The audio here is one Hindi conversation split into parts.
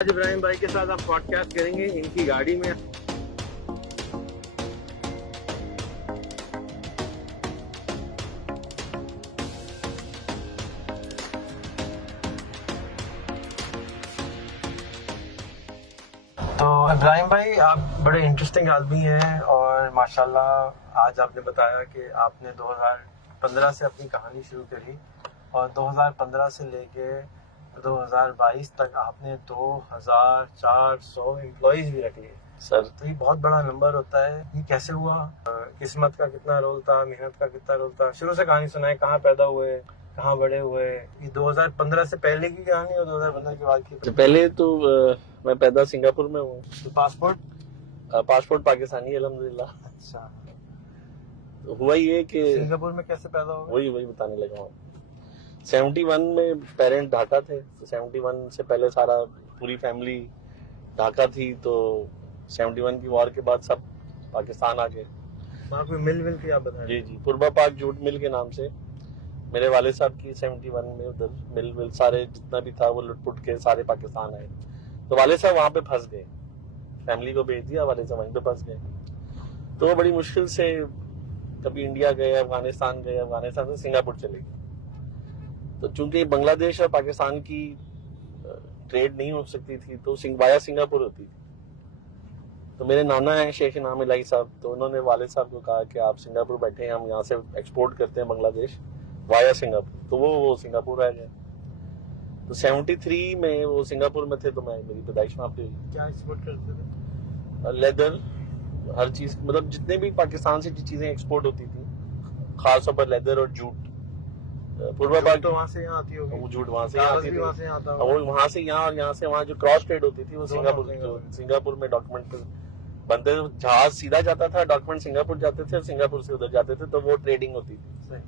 आज इब्राहिम भाई के साथ आप पॉडकास्ट करेंगे इनकी गाड़ी में। तो इब्राहिम भाई, आप बड़े इंटरेस्टिंग आदमी हैं और माशाल्लाह आज आपने बताया कि आपने 2015 से अपनी कहानी शुरू करी और 2015 से लेके 2022 तक आपने 2400 एम्प्लॉइज भी रख लिए सर। तो ये बहुत बड़ा नंबर होता है। ये कैसे हुआ? किस्मत का कितना रोल था, मेहनत का कितना रोल था? शुरू से कहानी सुनाए, कहाँ पैदा हुए, कहाँ बड़े हुए? ये 2015 से पहले की कहानी और 2015 के बाद की? पहले तो मैं पैदा सिंगापुर में हूँ। तो पासपोर्ट पाकिस्तानी अल्हम्दुलिल्लाह। अच्छा, तो हुआ ये कि सिंगापुर में कैसे पैदा हुआ? वही बताने लगा हूँ। 71 में पेरेंट ढाका थे, तो 71 से पहले सारा पूरी फैमिली ढाका थी। तो 71 की वॉर के बाद सब पाकिस्तान आ गए। वहाँ कोई मिल थी, आप बताएं। जी, पूर्वा पाक जूट मिल के नाम से मेरे वाले साहब की 71 में उधर मिल सारे जितना भी था वो लुटपुट के सारे पाकिस्तान आए। तो वाले साहब वहाँ पे फंस गए, फैमिली को भेज दिया, वाले साहब वहीं पे फंस गए। तो बड़ी मुश्किल से कभी इंडिया गए, अफगानिस्तान गए, अफगानिस्तान से सिंगापुर चले गए। तो चूंकि बांग्लादेश और पाकिस्तान की ट्रेड नहीं हो सकती थी तो वाया सिंगापुर होती थी। तो मेरे नाना हैं शेख इनाम इलाही साहब, तो उन्होंने वालिद साहब को कहा कि आप सिंगापुर बैठे हैं, हम यहाँ से एक्सपोर्ट करते हैं बांग्लादेश वाया सिंगापुर। तो वो सिंगापुर आ गए। तो 73 में वो सिंगापुर में थे, तो मेरी पैदाइश वहाँ पे हुई। क्या एक्सपोर्ट करते थे? लेदर, हर चीज, मतलब जितने भी पाकिस्तान से चीजें एक्सपोर्ट होती थी, खासतौर पर लेदर और जूट। पूर्वा पाक तो वहाँ से यहाँ आती होगी, वो जूट वहाँ से यहाँ आती थी, वहाँ से यहाँ आता वो वहाँ से यहाँ और यहाँ से वहाँ जो क्रॉस ट्रेड होती थी वो सिंगापुर में डॉक्यूमेंट बनते थे। जहाज सीधा जाता था, डॉक्यूमेंट सिंगापुर जाते थे और सिंगापुर से उधर जाते थे, तो वो ट्रेडिंग होती थी।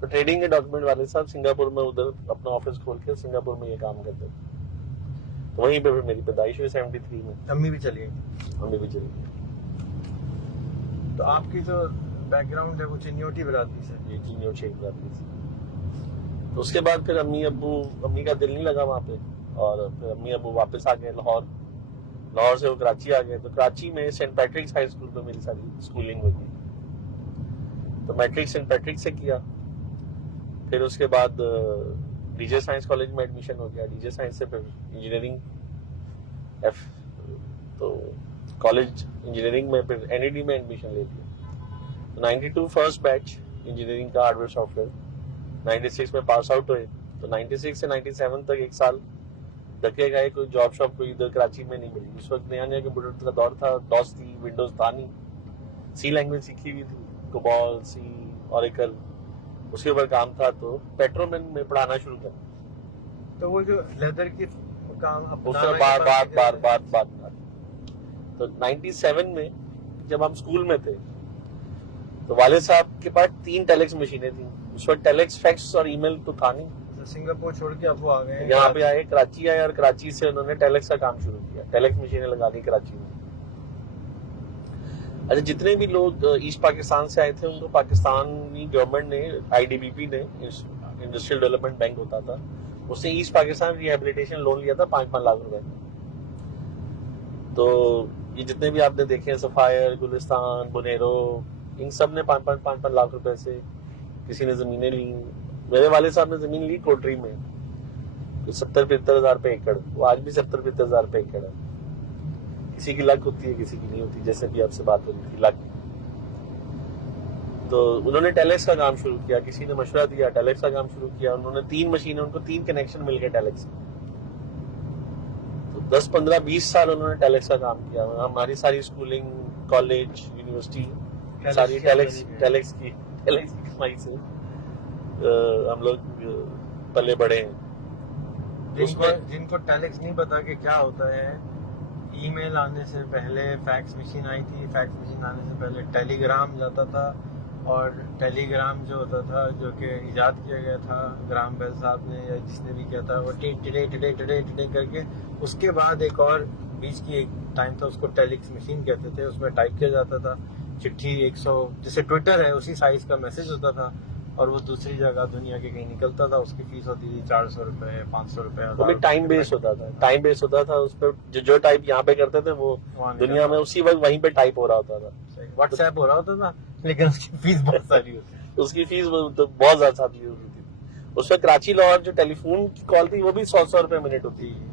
तो ट्रेडिंग के डॉक्यूमेंट वाले साहब सिंगापुर में उधर अपना ऑफिस खोल के सिंगापुर में ये काम करते थे। तो वहीं पे फिर मेरी पैदाइश हुई 73 में। अम्मी भी चली गई। तो आपकी जो बैकग्राउंड है वो चिन्योटी बिरादरी से? ये चिन्योट शेख बिरादरी से। तो उसके बाद फिर अम्मी का दिल नहीं लगा वहाँ पे, और फिर अम्मी अब्बू वापस आ गए लाहौर से वो कराची आ गए। तो कराची में सेंट पैट्रिक्स हाई स्कूल में मेरी सारी स्कूलिंग हुई थी। तो मैट्रिक सेंट पैट्रिक से किया। फिर उसके बाद डीजे साइंस कॉलेज में एडमिशन हो गया। डीजे साइंस से फिर इंजीनियरिंग तो कॉलेज इंजीनियरिंग में फिर एनईडी में एडमिशन ले लिया। तो 92 फर्स्ट बैच इंजीनियरिंग का हार्डवेयर सॉफ्टवेयर, 96 में पास आउट हुए। तो 96 से 97 तक एक साल धक्के गए, कोई जॉब शॉप कोई इधर कराची में नहीं मिली। उस वक्त नया कंप्यूटर का दौर था, डॉस थी, विंडोज था नहीं। सी लैंग्वेज सीखी हुई थी, कोबॉल, सी, ऑरेकल, उसके ऊपर काम था। तो पेट्रोमैन में पढ़ाना शुरू कर। तो वो जो लेदर की काम बात तो 97 में जब हम स्कूल में थे तो वाले साहब के पास 3 टेलेक्स मशीनें थी। उस वक्त टेलेक्स, फैक्स और ईमेल तो था नहीं। सिंगापुर छोड़ के अब वो आ गए, यहाँ पे आए, कराची आए और कराची से उन्होंने टेलेक्स का काम शुरू किया। टेलेक्स मशीनें लगा दी कराची में। अच्छा, जितने भी लोग ईस्ट पाकिस्तान से आए थे उनको पाकिस्तानी गवर्नमेंट ने, आईडीबीपी ने, इंडस्ट्रियल डेवलपमेंट बैंक होता था, उसने ईस्ट पाकिस्तान रिहेबिलिटेशन लोन लिया था 5-5 लाख रुपए। तो ये जितने भी आपने देखे, सफायर, गुलिस्तान, बुनेरो, इन सब ने 5-5 लाख रुपए से किसी ने जमीनें ली। मेरे वाले साहब ने जमीन ली कोटरी में, तो 70-75 हजार रुपए एकड़। वो आज भी 70-75 हजार रुपए एकड़ है। किसी की लक होती है, किसी की नहीं होती, जैसे भी आपसे बात हो रही थी लक। तो उन्होंने टेलेक्स का काम शुरू किया, किसी ने मशवरा दिया, टेलेक्स का काम शुरू किया। उन्होंने 3 मशीनें, उनको 3 कनेक्शन मिल गए टेलेक्स। तो 10-15-20 साल उन्होंने टेलेक्स का काम किया। हमारी सारी स्कूलिंग, कॉलेज, यूनिवर्सिटी सारी टेलेक्स की कमाई से हम लोग पले बढ़े हैं। जिनको टेलेक्स नहीं पता कि क्या होता है, ईमेल आने से पहले फैक्स मशीन आई थी, फैक्स मशीन आने से पहले टेलीग्राम जाता था, और टेलीग्राम जो होता था, जो कि इजाद किया गया था ग्राम बेल साहब ने या जिसने भी किया था, वो टे करके, उसके बाद एक और बीच की एक टाइम था, उसको टेलिक्स मशीन कहते थे। उसमें टाइप किया जाता था चिट्ठी, 100 जैसे ट्विटर है उसी साइज का मैसेज होता था, और वो दूसरी जगह दुनिया के कहीं निकलता था, उसकी फीस होती थी 400 रुपए, 500 रुपए। वो भी टाइम बेस्ड होता था, टाइम बेस्ड होता था। उस पर जो टाइप यहाँ पे करते थे वो दुनिया में उसी वक्त वहीं पे टाइप हो रहा होता था, व्हाट्सएप हो रहा होता था, लेकिन उसकी फीस बहुत सारी होती थी। उसकी फीस तो बहुत ज्यादा होती थी। उसमें कराची लाहौर जो टेलीफोन की कॉल थी वो भी 100 रुपए मिनट होती थी,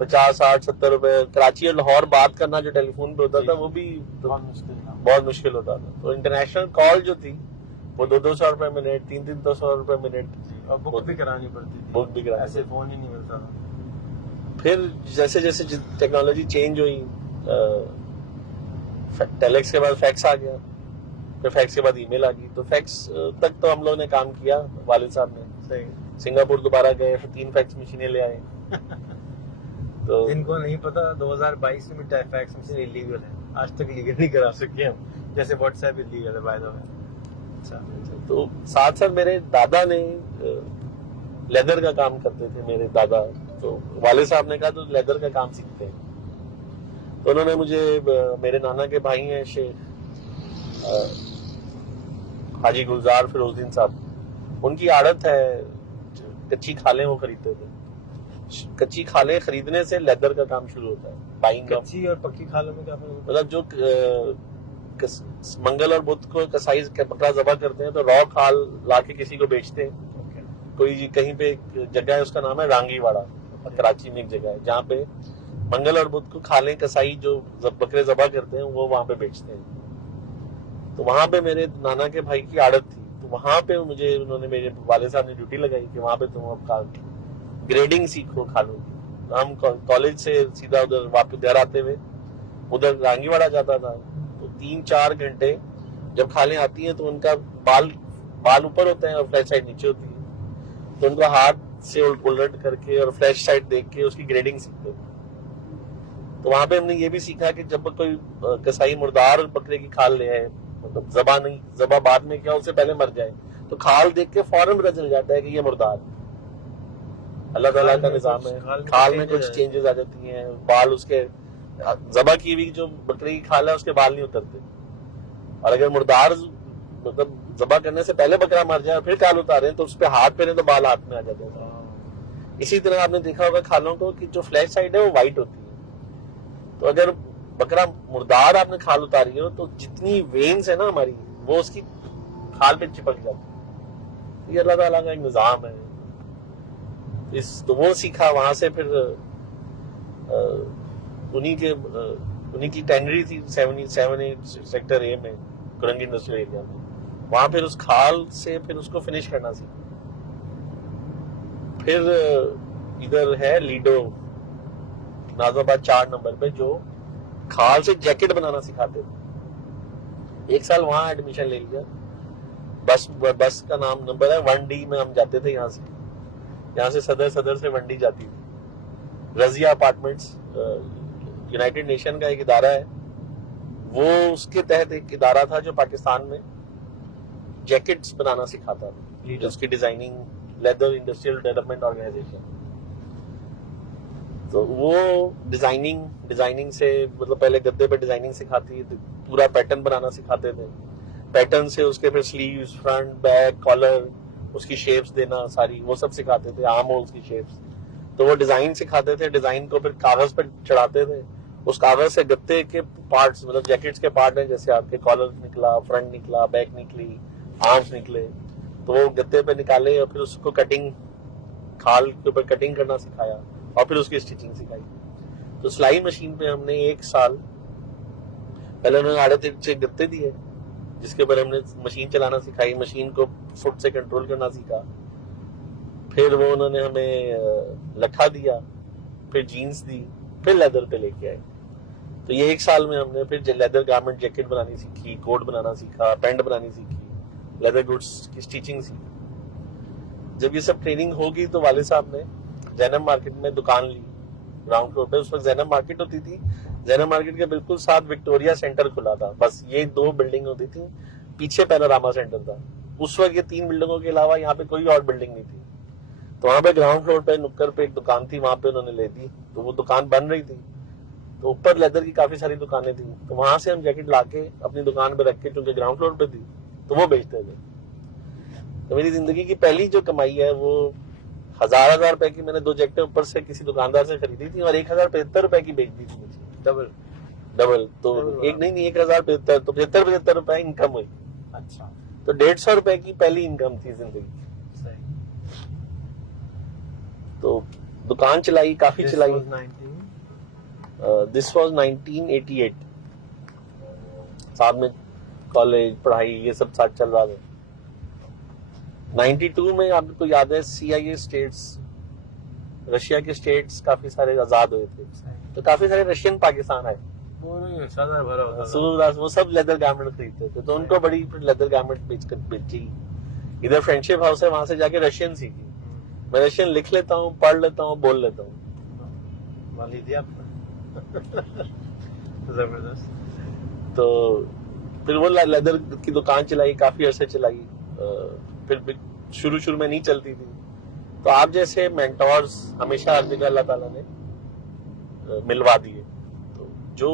50, 60, 70 रुपए। कराची और लाहौर बात करना जो टेलीफोन पे होता था वो भी बहुत मुश्किल होता था। तो इंटरनेशनल कॉल जो थी वो 200 रुपए मिनट, 300 रुपए मिनट, और बुक भी करानी पड़ती थी। बुक भी करानी, ऐसे फोन ही नहीं मिलता था। फिर जैसे जैसे टेक्नोलॉजी चेंज हुई, टेलेक्स के बाद फैक्स आ गया, फिर फैक्स के बाद ईमेल आ गई। तो फैक्स तक तो हम लोगों ने काम किया, वालिद साहब ने। सिंगापुर दोबारा गए, फिर 3 फैक्स मशीनें ले आए। तो इनको नहीं पता 2022 में फैक्स मशीन इलीगल है, आज तक लीगल नहीं करा सके हम, जैसे व्हाट्सएप इलीगल है बाय द वे। तो साथ साथ मेरे दादा ने लेदर का काम करते थे, मेरे दादा। तो वाले साहब ने कहा तो लेदर का काम सीखते हैं। तो उन्होंने मुझे, मेरे नाना के भाई हैं शेख हाजी गुलजार फिरोजुद्दीन साहब, उनकी आदत है कच्ची खालें वो खरीदते थे। कच्ची खालें खरीदने से लेदर का काम शुरू होता है, बाइंग। कच्ची और पक्की खालों में क्या फर्क? मतलब जो मंगल और बुध को कसाई बकरा ज़बह करते हैं तो रॉ खाल लाके किसी को बेचते हैं। कोई कहीं पे जगह है, उसका नाम है रांगीवाड़ा, कराची में एक जगह है जहाँ पे मंगल और बुध को खालें कसाई जो बकरे ज़बह करते हैं वो वहां पे बेचते हैं। तो वहां पे मेरे नाना के भाई की आदत थी, तो वहां पे मुझे उन्होंने, मेरे वाले साहब ने ड्यूटी लगाई कि वहां पे तुम अब ग्रेडिंग सीखो खालों की। हम कॉलेज से सीधा उधर वापस घर आते हुए उधर रांगीवाड़ा जाता था। तो 3-4 घंटे जब खालें आती हैं तो उनका बाल ऊपर होते हैं और फ्लैश साइड नीचे होती है, तो उनको हाथ से उलट करके और फ्लैश साइड देख के उसकी ग्रेडिंग सीखते थे। तो वहां पे हमने ये भी सीखा कि जब कोई कसाई मुर्दार बकरे की खाल ले आए, मतलब जबा बाद में क्या, उससे पहले मर जाए, तो खाल देख के फौरन पता चल जाता है कि ये मुर्दार है। अल्लाह ताला का निजाम है, खाल में कुछ चेंजेस आ जाती हैं, बाल उसके जबा की हुई जो बकरी की खाल है उसके बाल नहीं उतरते। और अगर मुर्दार मतलब जबा करने से पहले बकरा मर जाए फिर खाल उतारे तो उस पर हाथ फेरे तो बाल हाथ में आ जाते हैं। इसी तरह आपने देखा होगा खालों को कि जो फ्लैश साइड है वो व्हाइट होती है। तो अगर बकरा मुर्दार आपने खाल उतारी हो तो जितनी वेन्स है ना हमारी, वो उसकी खाल पे चिपक जाती है। ये अल्लाह ताला का एक निजाम है। तो वो सीखा वहां से। फिर उन्हीं की टेनरी थी 77 सेक्टर ए में, कुरंगी इंडस्ट्रियल एरिया में। वहां फिर उस खाल से फिर उसको फिनिश करना सीखा। फिर इधर है लीडो नाजाबाद 4 नंबर पे, जो खाल से जैकेट बनाना सिखाते थे। 1 साल वहां एडमिशन ले लिया। बस का नंबर है 1D में हम जाते थे। यहाँ से सदर से 1D जाती थी। रजिया अपार्टमेंट्स यूनाइटेड नेशन का एक इदारा है, वो उसके तहत एक इदारा था जो पाकिस्तान में जैकेट्स बनाना सिखाता था, जिसकी designing leather industrial development organisation. तो वो डिजाइनिंग से मतलब पहले गद्दे पे डिजाइनिंग सिखाती, पूरा पैटर्न बनाना सिखाते थे। पैटर्न से उसके फिर स्लीव्स, फ्रंट, बैक, कॉलर, उसकी शेप्स देना सारी, वो सब सिखाते थे, आर्म होल्स की शेप्स। तो वो डिजाइन सिखाते थे, डिजाइन को फिर कागज पर चढ़ाते थे। उस कागज से गत्ते के पार्ट्स, मतलब जैकेट्स के पार्ट हैं, जैसे आपके कॉलर निकला, फ्रंट निकला, बैक निकली, आर्म्स निकले, तो वो गत्ते पे निकाले और फिर उसको कटिंग, खाल के ऊपर कटिंग करना सिखाया और फिर उसकी स्टिचिंग सिखाई। तो सिलाई मशीन पे हमने 1 साल पहले उन्होंने आड़े से गत्ते दिए, जिसके ऊपर हमने मशीन चलाना सिखाई, मशीन को फुट से कंट्रोल करना सीखा। फिर वो उन्होंने हमें लट्ठा दिया, फिर जीन्स दी, फिर लेदर पे लेके आए। तो ये 1 साल में हमने फिर लेदर गारमेंट जैकेट बनानी सीखी, कोट बनाना सीखा, पैंट बनानी सीखी, लेदर गुड्स की स्टिचिंग सीखी। जब ये सब ट्रेनिंग होगी तो वाले साहब ने जैनब मार्केट में दुकान ली, ग्राउंड फ्लोर पे। उस वक्त जैनब मार्केट होती थी, जैनब मार्केट के बिल्कुल साथ विक्टोरिया सेंटर खुला था। बस ये 2 बिल्डिंग होती थी, पीछे पैनोरामा सेंटर था। उस वक्त ये 3 बिल्डिंगों के अलावा यहाँ पे कोई और बिल्डिंग नहीं थी। तो वहां पे ग्राउंड फ्लोर पे नुक्कड़ पे एक दुकान थी, वहां पे उन्होंने ले दी। तो वो दुकान बन रही थी, तो ऊपर लेदर की काफी सारी दुकानें थी, तो वहां से हम जैकेट लाके अपनी दुकान पे रख के, क्योंकि ग्राउंड फ्लोर पे थी, तो वो बेचते थे। तो मेरी जिंदगी की पहली जो कमाई है वो 1000 रुपए की मैंने 2 जैकेटें ऊपर से किसी दुकानदार से खरीदी थी और 1075 रुपए की बेच दी थी मुझे। डबल तो एक नहीं 1075 तो 75 रुपए इनकम हुई। अच्छा, तो 150 रुपए की पहली इनकम थी जिंदगी की। सही। तो दुकान चलाई, काफी चलाई। This was 1988। साथ में कॉलेज पढ़ाई ये सब साथ चल रहा था। 92 में आपको याद है CIA स्टेट्स, रशिया के स्टेट्स काफी सारे आजाद हुए थे, तो काफी सारे रशियन पाकिस्तान आए। वो सब लेदर गारमेंट खरीदते थे, तो उनको बड़ी लेदर गारमेंट बेची। इधर फ्रेंडशिप हाउस है, वहां से जाके रशियन सीखी। मैं रशियन लिख लेता हूँ, पढ़ लेता हूँ, बोल लेता हूँ। जबरदस्त। तो फिर वो लेदर की दुकान चलाई, काफी अरसे चलाई। फिर शुरू में नहीं चलती थी, तो आप जैसे मेंटोर्स हमेशा हर जगह अल्लाह ताला ने मिलवा दिए। तो जो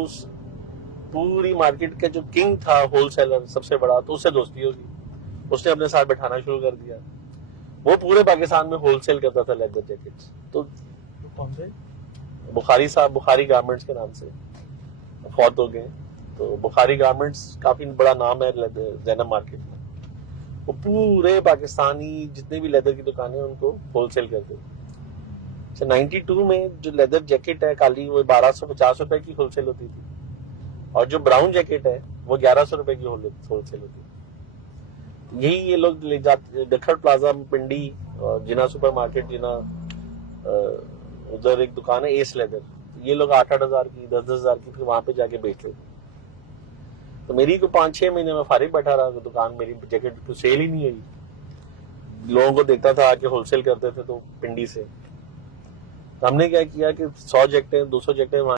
पूरी मार्केट के जो किंग था होलसेलर सबसे बड़ा, तो उससे दोस्ती होगी, उसने अपने साथ बैठाना शुरू कर दिया। वो पूरे पाकिस्तान में होलसेल करता था लेदर जैकेट्स। तो कौन से? बुखारी साहब, बुखारी गारमेंट्स के नाम से फौत हो गए। तो बुखारी गारमेंट्स काफी बड़ा नाम है जैनब मार्केट में। वो पूरे पाकिस्तानी जितने भी लेदर की दुकानें उनको होलसेल करते। अच्छा, 92 में जो लेदर जैकेट है काली, वो 1250 रुपए की होलसेल होती थी, और जो ब्राउन जैकेट है वो 1100 रुपए की होलसेल होती थी। यही ये लोग ले जाते दखल प्लाजा, पिंडी और जिना सुपर मार्केट, जिना उधर एक दुकान है एस लेदर, ये लोग 8-8 हजार की, 10-10 हजार की फिर वहां पे जाके बेचते थे। तो मेरी को 5-6 महीने में फारिग बैठा रहा, तो दुकान मेरी जैकेट तो सेल ही नहीं हुई। लोगों को देखता था आके होलसेल करते थे तो पिंडी से। तो हमने क्या किया कि 100 जैकेटें 200 जैकेटें